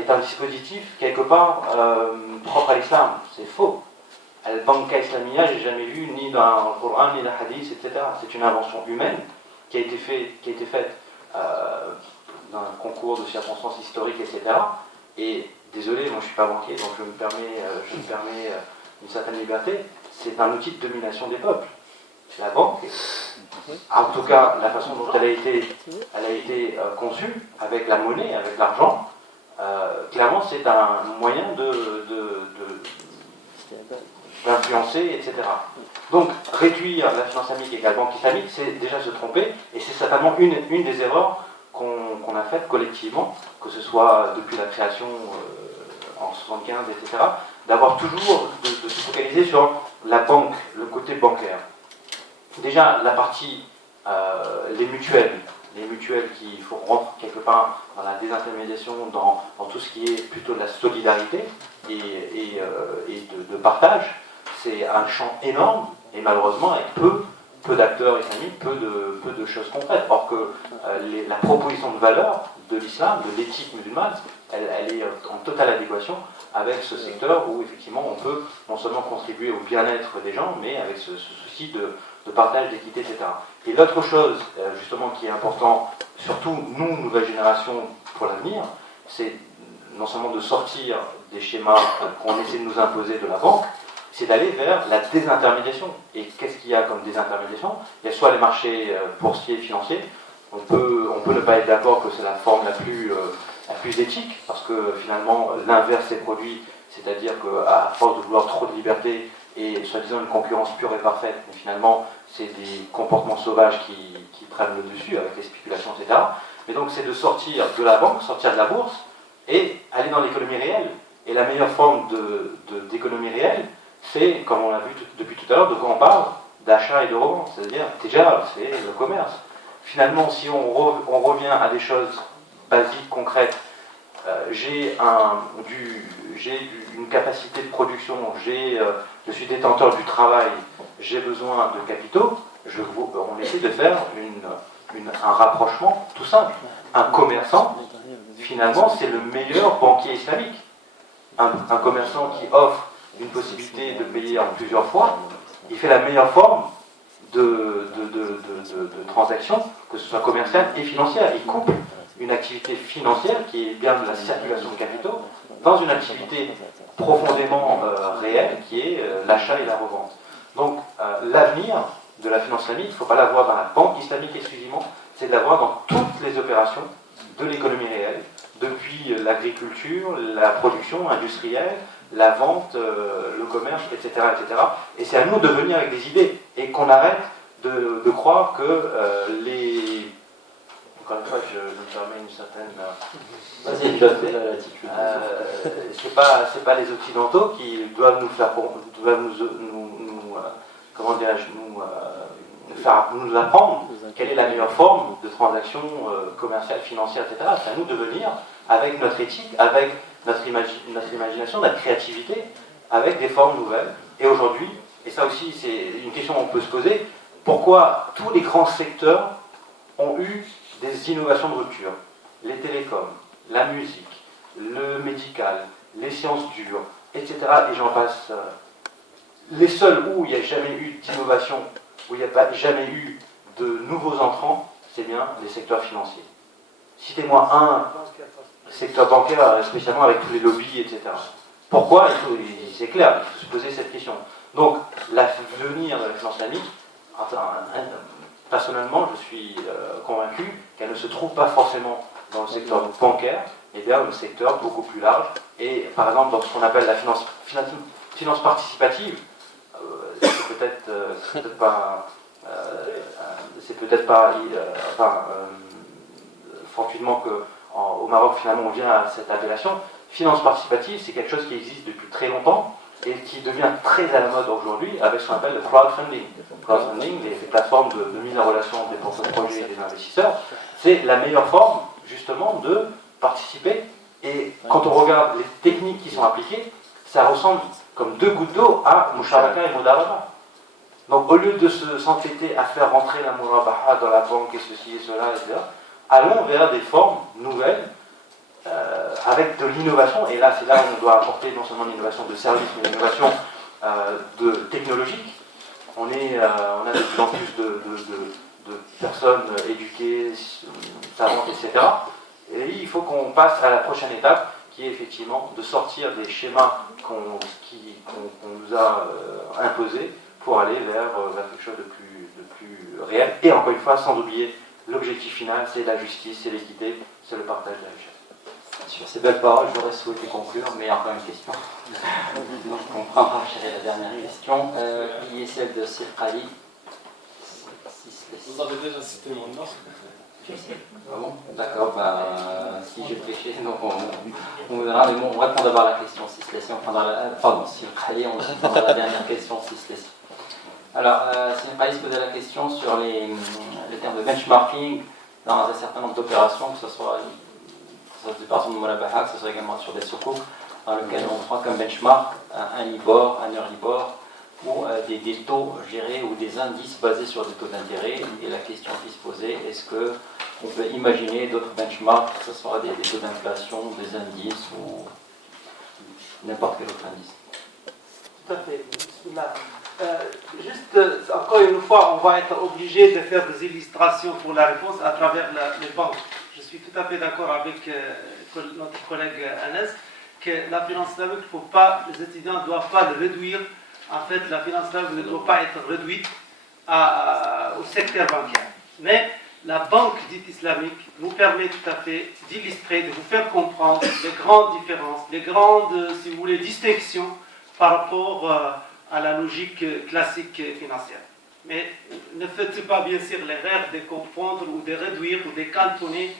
est un dispositif quelque part propre à l'islam. C'est faux. Al-Banka Islamia, j'ai jamais vu ni dans le Coran, ni dans le Hadith, etc. C'est une invention humaine qui a été faite dans un concours de circonstances historiques, etc. Et désolé, moi je suis pas banquier, donc je me permets une certaine liberté. C'est un outil de domination des peuples. La banque, en tout cas la façon dont elle a été conçue, avec la monnaie, avec l'argent, clairement c'est un moyen d'influencer, etc. Donc réduire la finance islamique et la banque islamique, c'est déjà se tromper, et c'est certainement une des erreurs qu'on a faites collectivement, que ce soit depuis la création en 75, etc., d'avoir toujours de se focaliser sur la banque, le côté bancaire. Déjà, la partie, les mutuelles qui rentrent quelque part dans la désintermédiation, dans tout ce qui est plutôt de la solidarité et de partage, c'est un champ énorme, et malheureusement avec peu d'acteurs islamiques, peu de choses concrètes. Or que la proposition de valeur de l'islam, de l'éthique musulmane, elle est en totale adéquation avec ce secteur où effectivement on peut non seulement contribuer au bien-être des gens, mais avec ce souci de partage, d'équité, etc. Et l'autre chose, justement, qui est important, surtout nous, nouvelle génération, pour l'avenir, c'est non seulement de sortir des schémas qu'on essaie de nous imposer de la banque, c'est d'aller vers la désintermédiation. Et qu'est-ce qu'il y a comme désintermédiation? Il y a soit les marchés boursiers et financiers, on peut ne pas être d'accord que c'est la forme la plus éthique, parce que finalement l'inverse s'est produit, c'est-à-dire qu'à force de vouloir trop de liberté et soi-disant une concurrence pure et parfaite, mais finalement c'est des comportements sauvages qui prennent le dessus avec les spéculations, etc. Mais donc c'est de sortir de la banque, sortir de la bourse et aller dans l'économie réelle. Et la meilleure forme d'économie réelle, c'est, comme on l'a vu depuis tout à l'heure, de quoi on parle, d'achat et de revente, c'est-à-dire déjà c'est le commerce. Finalement, si on revient à des choses basiques, concrètes, j'ai une capacité de production, je suis détenteur du travail, j'ai besoin de capitaux, on essaie de faire un rapprochement tout simple. Un commerçant, finalement, c'est le meilleur banquier islamique. Un commerçant qui offre une possibilité de payer en plusieurs fois, il fait la meilleure forme de transaction, que ce soit commerciale et financière. Il couple une activité financière qui est bien de la circulation de capitaux dans une activité profondément réelle qui est l'achat et la revente. Donc l'avenir de la finance islamique, il ne faut pas l'avoir dans la banque islamique exclusivement, c'est de l'avoir dans toutes les opérations de l'économie réelle, depuis l'agriculture, la production industrielle, la vente, le commerce, etc., etc. Et c'est à nous de venir avec des idées et qu'on arrête de croire que encore une fois, je me permets une certaine... Vas-y, tu as fait la latitude. C'est pas les Occidentaux qui doivent nous faire... comment dirais-je, nous apprendre quelle est la meilleure forme de transaction commerciale, financière, etc. C'est à nous de venir avec notre éthique, avec notre imagination, notre créativité, avec des formes nouvelles. Et aujourd'hui, et ça aussi c'est une question qu'on peut se poser, pourquoi tous les grands secteurs ont eu des innovations de rupture? Les télécoms, la musique, le médical, les sciences dures, etc. Et j'en passe. Les seuls où il n'y a jamais eu d'innovation, où il n'y a jamais eu de nouveaux entrants, c'est bien les secteurs financiers. Citez-moi un secteur bancaire, spécialement avec tous les lobbies, etc. Pourquoi? C'est clair, il faut se poser cette question. Donc, l'avenir de la finance islamique, personnellement, je suis convaincu qu'elle ne se trouve pas forcément dans le secteur bancaire, mais bien dans le secteur beaucoup plus large. Et par exemple, dans ce qu'on appelle la finance participative, c'est peut-être pas fortuitement qu'au Maroc, finalement, on vient à cette appellation. Finance participative, c'est quelque chose qui existe depuis très longtemps et qui devient très à la mode aujourd'hui avec ce qu'on appelle le crowdfunding. Crowdfunding, les plateformes de mise en relation des porteurs de projets et des investisseurs, c'est la meilleure forme, justement, de participer. Et quand on regarde les techniques qui sont appliquées, ça ressemble comme deux gouttes d'eau à Musharaka et Mudaraba. Donc au lieu de s'entêter à faire rentrer la Murabaha dans la banque et ceci et cela, etc., allons vers des formes nouvelles avec de l'innovation, et là c'est là où on doit apporter non seulement l'innovation de service, mais l'innovation de technologique. On a de plus en plus de personnes éduquées, savantes, etc. Et il faut qu'on passe à la prochaine étape, qui est effectivement de sortir des schémas qu'on nous a imposés pour aller vers quelque chose de plus réel. Et encore une fois, sans oublier l'objectif final, c'est la justice, c'est l'équité, c'est le partage de la richesse. Sur ces belles paroles, j'aurais souhaité conclure, mais encore une question. Donc on prendra la dernière question, qui est celle de Sir Khali. Vous avez déjà cité mon nom. Ah bon, d'accord, si j'ai péché, donc on vous donnera, mais bon, on répond d'abord à la question Sir Khali, on répondra à la dernière question Sir. Alors, Sir Khali se posait la question sur les termes de benchmarking dans un certain nombre d'opérations, que ce soit des opérations de Murabaha, que ce soit également sur des sukuk, dans lesquels on prend comme benchmark un Libor, un Euribor, ou des taux gérés ou des indices basés sur des taux d'intérêt. Et la question qui se posait, est-ce qu'on peut imaginer d'autres benchmarks, que ce soit des taux d'inflation, des indices ou n'importe quel autre indice? Tout à fait. Juste, encore une fois, on va être obligé de faire des illustrations pour la réponse à travers les banques. Je suis tout à fait d'accord avec notre collègue Anas que la finance islamique, les étudiants ne doivent pas le réduire. En fait, la finance islamique ne doit pas être réduite au secteur bancaire. Mais la banque dite islamique nous permet tout à fait d'illustrer, de vous faire comprendre les grandes différences, les grandes, si vous voulez, distinctions par rapport à la logique classique financière. Mais ne faites pas bien sûr l'erreur de confondre ou de réduire ou de cantonner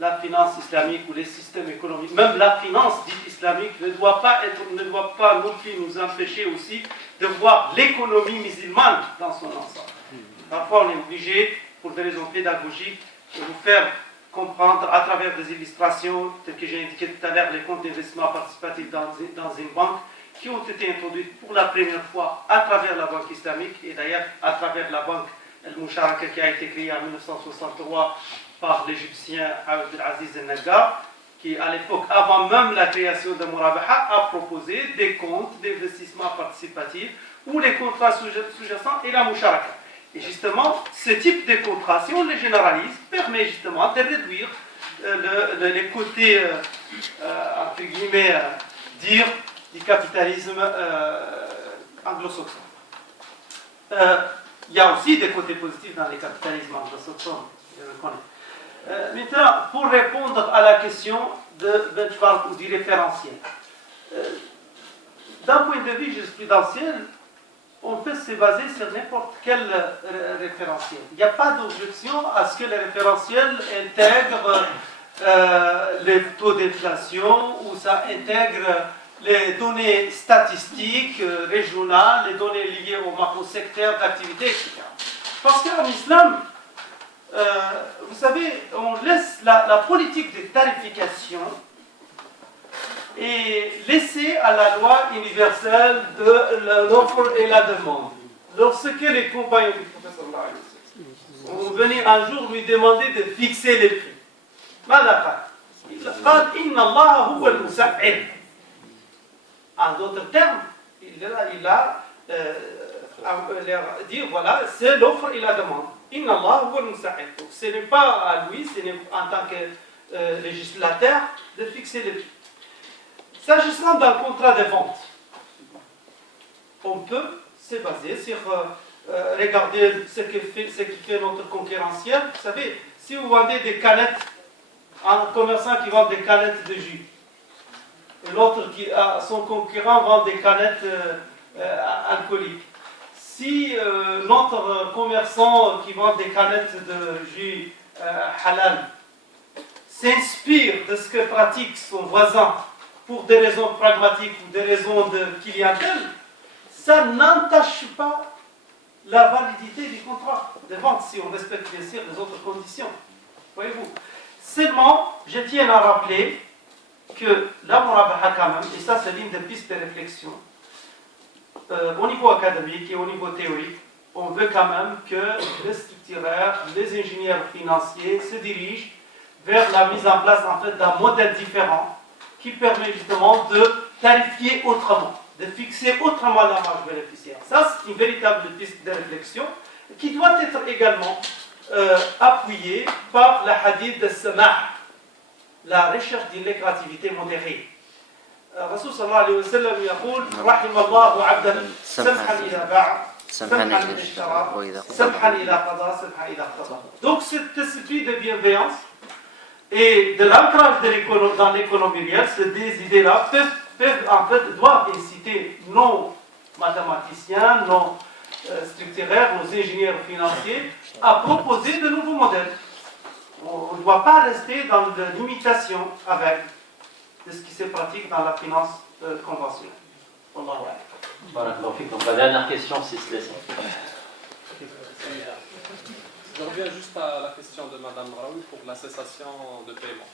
la finance islamique ou les systèmes économiques. Même la finance dite islamique ne doit pas non plus nous empêcher aussi de voir l'économie musulmane dans son ensemble. Parfois on est obligé, pour des raisons pédagogiques, de vous faire comprendre à travers des illustrations, telles que j'ai indiqué tout à l'heure, les comptes d'investissement participatif dans une banque, qui ont été introduites pour la première fois à travers la banque islamique, et d'ailleurs à travers la banque Al-Musharaka qui a été créée en 1963 par l'Égyptien Abdelaziz El-Naggar, qui à l'époque, avant même la création de Murabaha, a proposé des comptes d'investissement participatif ou les contrats sous-jacents et la Musharaka. Et justement, ce type de contrats, si on les généralise, permet justement de réduire les côtés, entre guillemets, durs du capitalisme anglo-saxon. Il y a aussi des côtés positifs dans les capitalismes anglo-saxons, je le connais. Maintenant, pour répondre à la question de benchmark ou du référentiel, d'un point de vue jurisprudentiel, on peut se baser sur n'importe quel référentiel. Il n'y a pas d'objection à ce que le référentiel intègre les taux d'inflation ou ça intègre les données statistiques régionales, les données liées au macro-secteur d'activité, etc. Parce qu'en islam, vous savez, on laisse la politique de tarification et laissée à la loi universelle de l'offre et la demande. Lorsque les compagnons du professeur vont venir un jour lui demander de fixer les prix, il a dit Inna Allah huwa al-musa'ir. En d'autres termes, il a dit voilà, c'est l'offre et la demande. Inna Allah huwa al-musa'ir. Ce n'est pas à lui, ce n'est en tant que législateur de fixer les prix. S'agissant d'un contrat de vente, on peut se baser sur regarder ce qui fait notre concurrentiel. Vous savez, si vous vendez des canettes, un commerçant qui vend des canettes de jus, et l'autre son concurrent vend des canettes alcooliques. Si notre commerçant qui vend des canettes de jus halal s'inspire de ce que pratique son voisin pour des raisons pragmatiques ou des raisons de clientèle, ça n'entache pas la validité du contrat de vente si on respecte bien sûr les autres conditions. Voyez-vous. Seulement, je tiens à rappeler que la Murabaha quand même, et ça c'est l'une des pistes de réflexion, au niveau académique et au niveau théorique, on veut quand même que les structureurs, les ingénieurs financiers se dirigent vers la mise en place en fait d'un modèle différent qui permet justement de tarifier autrement, de fixer autrement la marge bénéficiaire. Ça, c'est une véritable piste de réflexion qui doit être également appuyée par la hadith de Samah, la recherche d'une lucrativité modérée. الرسول صلى الله عليه وسلم يقول رحم الله عبدا سمحا إذا باع سمحا إذا اشترى سمحا إذا قضى سمحا إذا اقتضى. Donc cet esprit de bienveillance et de l'ancrage dans l'économie réelle, ces idées-là doivent inciter nos mathématiciens, nos structuraires, nos ingénieurs financiers à proposer de nouveaux modèles. On ne doit pas rester dans l'imitation avec de ce qui se pratique dans la finance conventionnelle. Voilà, donc la dernière question, si c'est laissé. Je reviens juste à la question de Mme Raoul pour la cessation de paiement.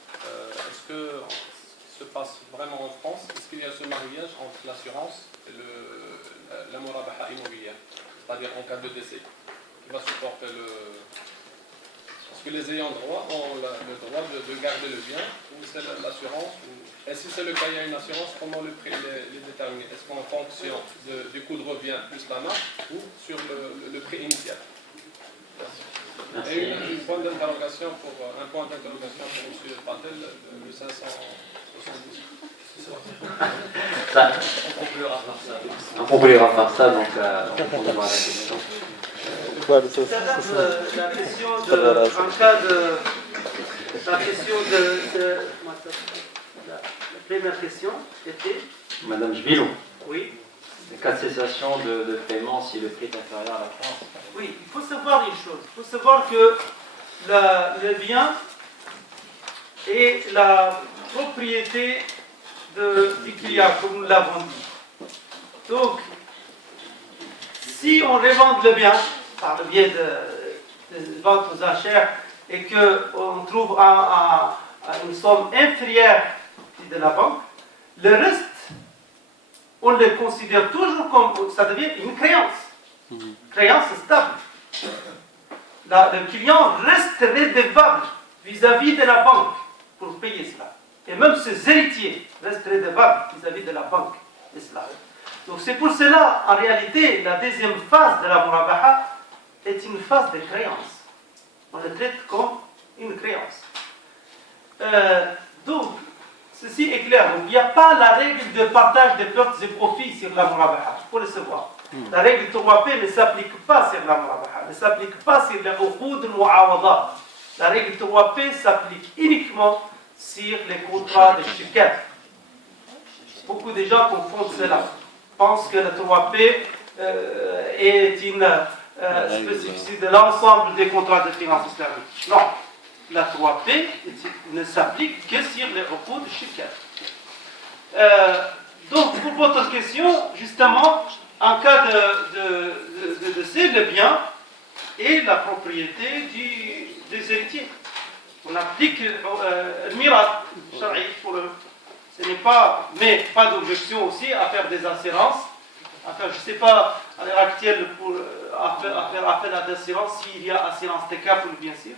Est-ce que ce qui se passe vraiment en France, est-ce qu'il y a ce mariage entre l'assurance et la murabaha immobilière, c'est-à-dire en cas de décès, qui va supporter le... Est-ce que les ayants droit ont le droit de garder le bien, ou c'est l'assurance Et si c'est le cas, il y a une assurance, comment le prix les déterminer? Est-ce qu'en fonction du coût de revient plus la marge, ou sur le prix initial? Merci. Et un point d'interrogation pour M. Patel, le 570. On conclura par ça, donc on répondra à la question. La question en cas de... La question la première question était... Madame Jbilou. Oui. Les cas de cessation de paiement si le prix est inférieur à la créance. Oui, il faut savoir une chose. Il faut savoir que le bien est la propriété du client, comme nous l'avons dit. Donc, si on revend le bien par le biais de vente aux enchères et qu'on trouve une somme inférieure de la banque, le reste, on le considère toujours comme, ça devient une créance. Créance stable. Le client reste redevable vis-à-vis de la banque pour payer cela. Et même ses héritiers restent redevables vis-à-vis de la banque de cela. Donc c'est pour cela, en réalité, la deuxième phase de la murabaha est une phase de créance. On le traite comme une créance. Donc, ceci est clair. Donc, il n'y a pas la règle de partage des pertes et profits sur la murabaha. Il faut le savoir. La règle 3P ne s'applique pas sur la murabaha, ne s'applique pas sur les uqoud al-mu'awadat. La règle 3P s'applique uniquement sur les contrats de shikat. Beaucoup de gens confondent cela. Pensent que le 3P est une spécificité de l'ensemble des contrats de finance islamique. Non. La 3P ne s'applique que sur les uqoud al-shikat. Donc, pour votre question, justement, en cas de décès, le bien et la propriété des héritiers. On applique le miracle pour eux. Ce n'est pas, mais pas d'objection aussi à faire des assurances. Enfin, je ne sais pas à l'heure actuelle à faire appel à d'assurance s'il y a assurance tekaful, bien sûr.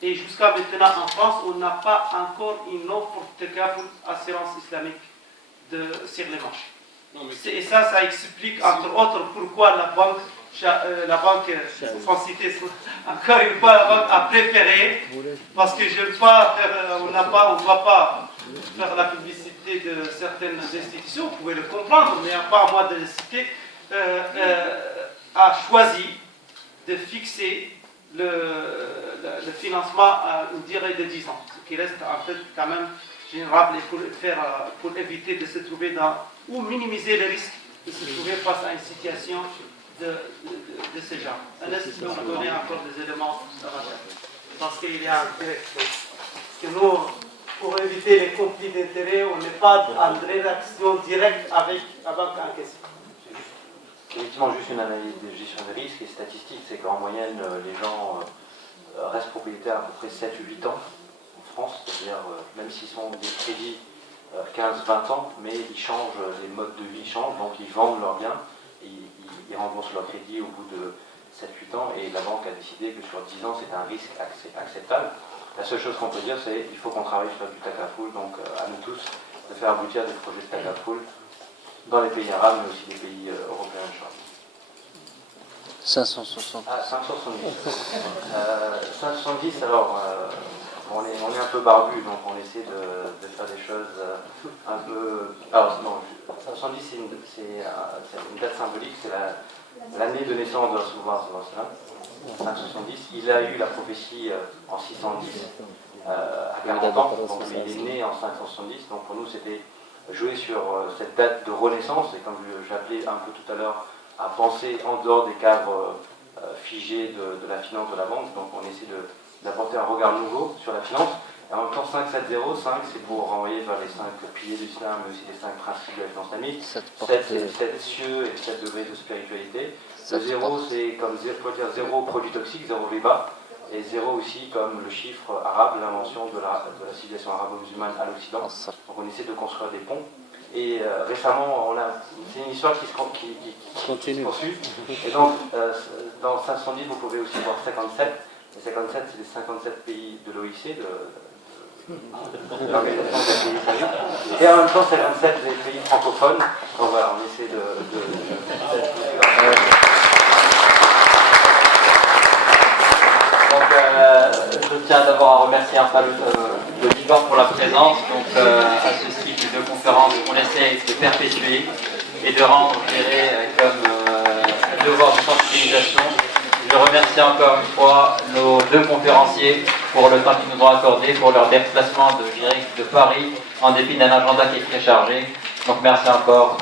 Et jusqu'à maintenant en France, on n'a pas encore une offre tekaful, assurance islamique sur les marchés. Et ça explique entre autres pourquoi la banque sans citer encore une fois, la banque a préféré, parce que je ne veux pas faire, on ne doit pas faire la publicité de certaines institutions, vous pouvez le comprendre, mais à part moi de le citer, a choisi de fixer le financement à une durée de 10 ans, ce qui reste en fait quand même générable et pour éviter de se trouver ou minimiser les risques de se trouver face à une situation de ce genre. Laisse-nous donner encore des éléments parce qu'il y a un que nous, pour éviter les conflits d'intérêts, on n'est pas en réaction directe avec la banque en question. Effectivement, juste une analyse de gestion des risques et statistique, c'est qu'en moyenne, les gens restent propriétaires à peu près 7-8 ans en France, c'est-à-dire même s'ils sont des crédits 15-20 ans, mais ils changent, les modes de vie changent, donc ils vendent leurs biens, et ils remboursent leur crédit au bout de 7-8 ans, et la banque a décidé que sur 10 ans, c'est un risque acceptable. La seule chose qu'on peut dire, c'est qu'il faut qu'on travaille sur du takaful, donc à nous tous de faire aboutir des projets de takaful dans les pays arabes, mais aussi les pays européens, Inch'Allah. 560. Ah, 570. 570, alors, on est un peu barbu, donc on essaie de faire des choses un peu... Alors, non, 570, c'est une date symbolique, c'est l'année de naissance de Rasulullah, 570. Il a eu la prophétie en 610, à 40 ans, donc il est né en 570, donc pour nous c'était jouer sur cette date de renaissance, et comme j'ai appelé un peu tout à l'heure, à penser en dehors des cadres figés de la finance, de la banque. Donc on essaie d'apporter un regard nouveau sur la finance. Et en même temps, 5-7-0, 5 c'est pour renvoyer vers les 5 piliers de l'islam, mais aussi les 5 principes de la finance islamique. 7 c'est 7 cieux et 7 degrés de spiritualité. Le 0 c'est comme pour dire 0 produit toxique, 0 riba. Et 0 aussi comme le chiffre arabe, l'invention de la civilisation arabo-musulmane à l'Occident. Donc on essaie de construire des ponts. Et récemment, c'est une histoire qui se poursuit. Et donc, dans 510, vous pouvez aussi voir 57. Et 57, c'est les 57 pays de l'OIC, de l'Organisation des pays islamiques. Et en même temps, 57, les pays francophones. Donc voilà, on essaie Donc, je tiens d'abord à remercier le Liban pour la présence. Donc, à ce cycle de conférences, on essaie de perpétuer et de rendre, je dirais, comme devoir de sensibilisation. Je remercie encore une fois nos 2 conférenciers pour le temps qu'ils nous ont accordé, pour leur déplacement de Paris, en dépit d'un agenda qui est très chargé. Donc, merci encore.